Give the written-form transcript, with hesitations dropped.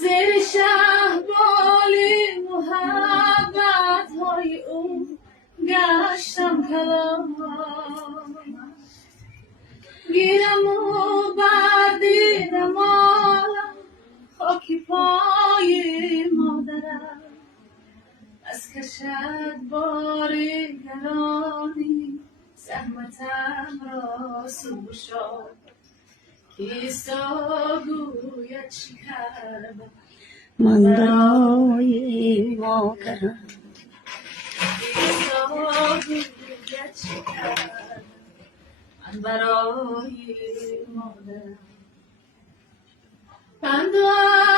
زیر شهبالی محبت های اون گشتم کلام گیرم و بردیدم آلم خاکی پای مادرم از کشد بار گرانی زحمتم را سوشاد کیستا گوید چی کردم من برای مادرم کیستا گوید چی کردم من برای مادرم پند و